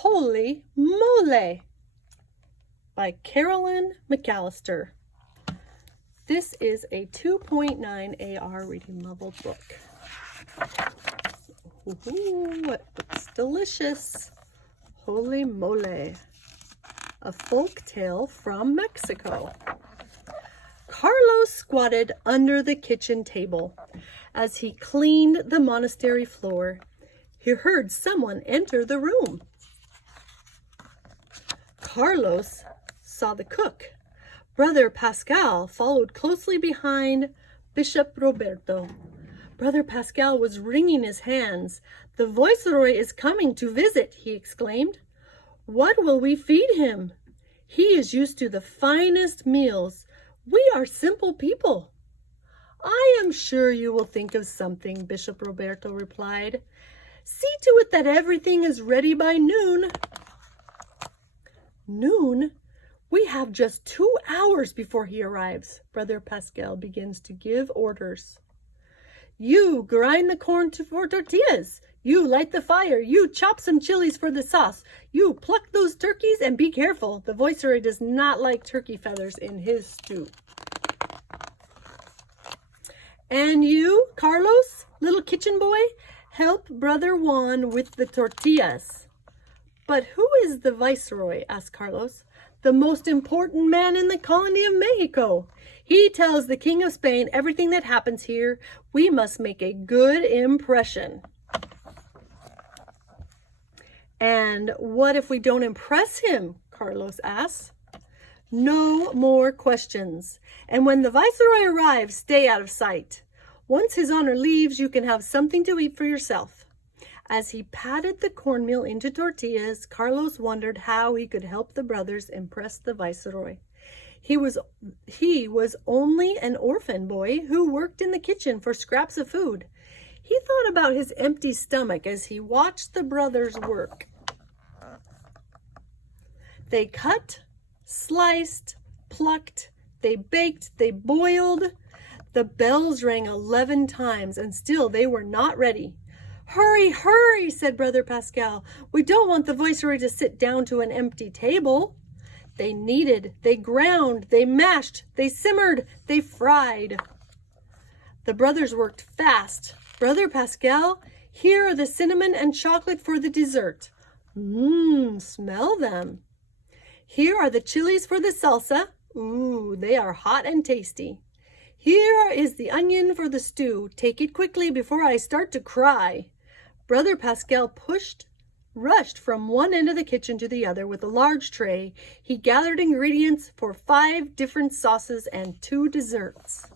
Holy Mole by Caroline McAlister. This is a 2.9 AR reading level book. Ooh, it looks delicious. Holy Mole, a folk tale from Mexico. Carlos squatted under the kitchen table. As he cleaned the monastery floor, he heard someone enter the room. Carlos saw the cook. Brother Pascal followed closely behind Bishop Roberto. Brother Pascal was wringing his hands. "The viceroy is coming to visit," he exclaimed. "What will we feed him? He is used to the finest meals. We are simple people." "I am sure you will think of something," Bishop Roberto replied. "See to it that everything is ready by noon." "Noon? We have just 2 hours before he arrives." Brother Pascal begins to give orders. "You grind the corn for tortillas. You light the fire. You chop some chilies for the sauce. You pluck those turkeys and be careful. The viceroy does not like turkey feathers in his stew. And you, Carlos, little kitchen boy, help Brother Juan with the tortillas." "But who is the viceroy?" asked Carlos. "The most important man in the colony of Mexico. He tells the King of Spain everything that happens here. We must make a good impression." "And what if we don't impress him?" Carlos asked. "No more questions. And when the viceroy arrives, stay out of sight. Once his honor leaves, you can have something to eat for yourself." As he patted the cornmeal into tortillas, Carlos wondered how he could help the brothers impress the viceroy. He was only an orphan boy who worked in the kitchen for scraps of food. He thought about his empty stomach as he watched the brothers work. They cut, sliced, plucked, they baked, they boiled. The bells rang 11 times, and still they were not ready. "Hurry, hurry," said Brother Pascal. "We don't want the viceroy to sit down to an empty table." They kneaded, they ground, they mashed, they simmered, they fried. The brothers worked fast. "Brother Pascal, here are the cinnamon and chocolate for the dessert." Smell them. "Here are the chilies for the salsa." Ooh, they are hot and tasty. "Here is the onion for the stew. Take it quickly before I start to cry." Brother Pascal rushed from one end of the kitchen to the other with a large tray. He gathered ingredients for 5 different sauces and 2 desserts.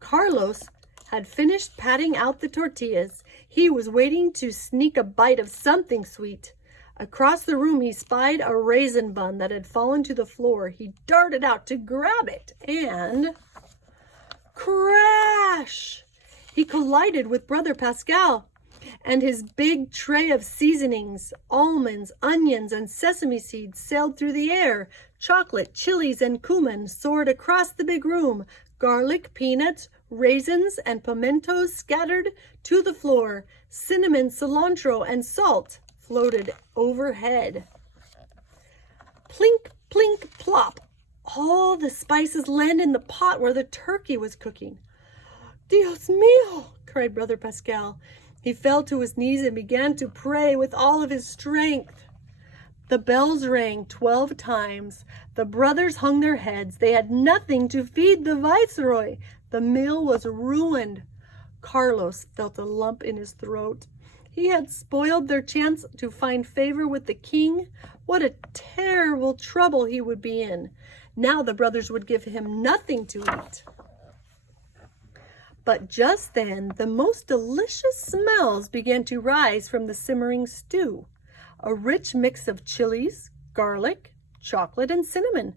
Carlos had finished patting out the tortillas. He was waiting to sneak a bite of something sweet. Across the room, he spied a raisin bun that had fallen to the floor. He darted out to grab it and... crash! He collided with Brother Pascal and his big tray of seasonings. Almonds, onions, and sesame seeds sailed through the air. Chocolate, chilies, and cumin soared across the big room. Garlic, peanuts, raisins, and pimentos scattered to the floor. Cinnamon, cilantro, and salt floated overhead. Plink, plink, plop. All the spices landed in the pot where the turkey was cooking. "Dios mío!" cried Brother Pascal. He fell to his knees and began to pray with all of his strength. The bells rang 12 times. The brothers hung their heads. They had nothing to feed the viceroy. The meal was ruined. Carlos felt a lump in his throat. He had spoiled their chance to find favor with the king. What a terrible trouble he would be in. Now the brothers would give him nothing to eat. But just then, the most delicious smells began to rise from the simmering stew. A rich mix of chilies, garlic, chocolate, and cinnamon.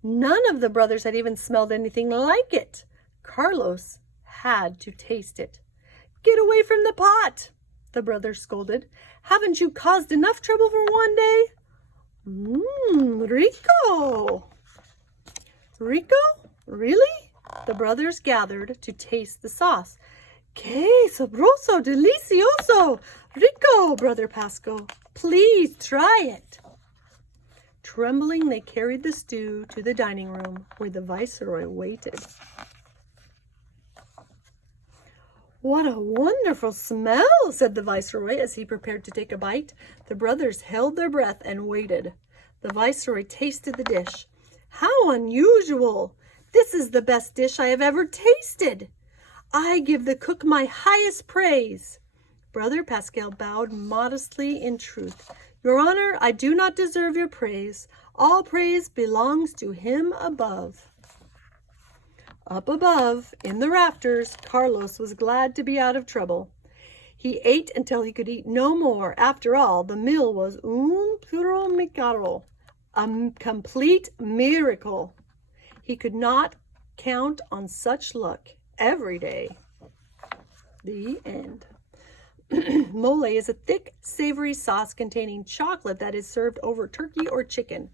None of the brothers had even smelled anything like it. Carlos had to taste it. "Get away from the pot," the brothers scolded. "Haven't you caused enough trouble for one day?" Rico! Rico? Really? The brothers gathered to taste the sauce. "Que sabroso, delicioso, rico," Brother Pascal Please try it." Trembling, they carried the stew to the dining room where the viceroy waited. "What a wonderful smell," said the viceroy as he prepared to take a bite. The brothers held their breath and waited. The viceroy tasted the dish. "How unusual! This is the best dish I have ever tasted. I give the cook my highest praise." Brother Pascal bowed modestly in truth. "Your Honor, I do not deserve your praise. All praise belongs to him above." Up above, in the rafters, Carlos was glad to be out of trouble. He ate until he could eat no more. After all, the meal was un puro milagro, a complete miracle. He could not count on such luck every day. The end. Mole is a thick, savory sauce containing chocolate that is served over turkey or chicken.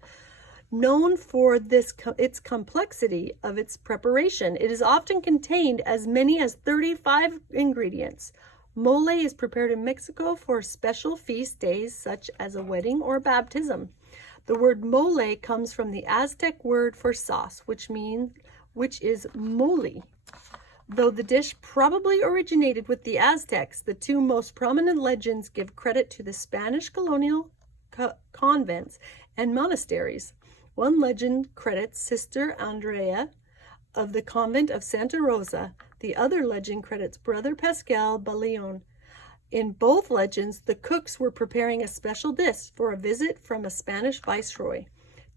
Known for its complexity of its preparation, it is often contained as many as 35 ingredients. Mole is prepared in Mexico for special feast days such as a wedding or baptism. The word mole comes from the Aztec word for sauce, which is mole. Though the dish probably originated with the Aztecs, the two most prominent legends give credit to the Spanish colonial convents and monasteries. One legend credits Sister Andrea of the convent of Santa Rosa. The other legend credits Brother Pascal Baleon. In both legends, the cooks were preparing a special dish for a visit from a Spanish viceroy.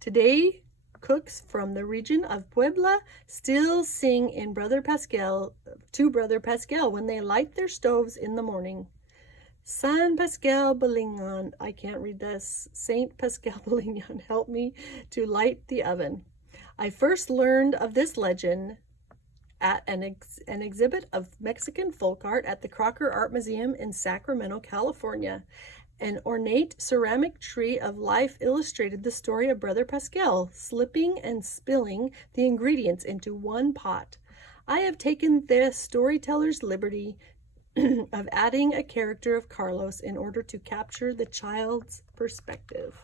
Today, cooks from the region of Puebla still sing to Brother Pascal when they light their stoves in the morning. San Pascal Balignan, I can't read this. Saint Pascal Balignan, help me to light the oven. I first learned of this legend at an exhibit of Mexican folk art at the Crocker Art Museum in Sacramento, California. An ornate ceramic tree of life illustrated the story of Brother Pascal slipping and spilling the ingredients into one pot. I have taken the storyteller's liberty of adding a character of Carlos in order to capture the child's perspective.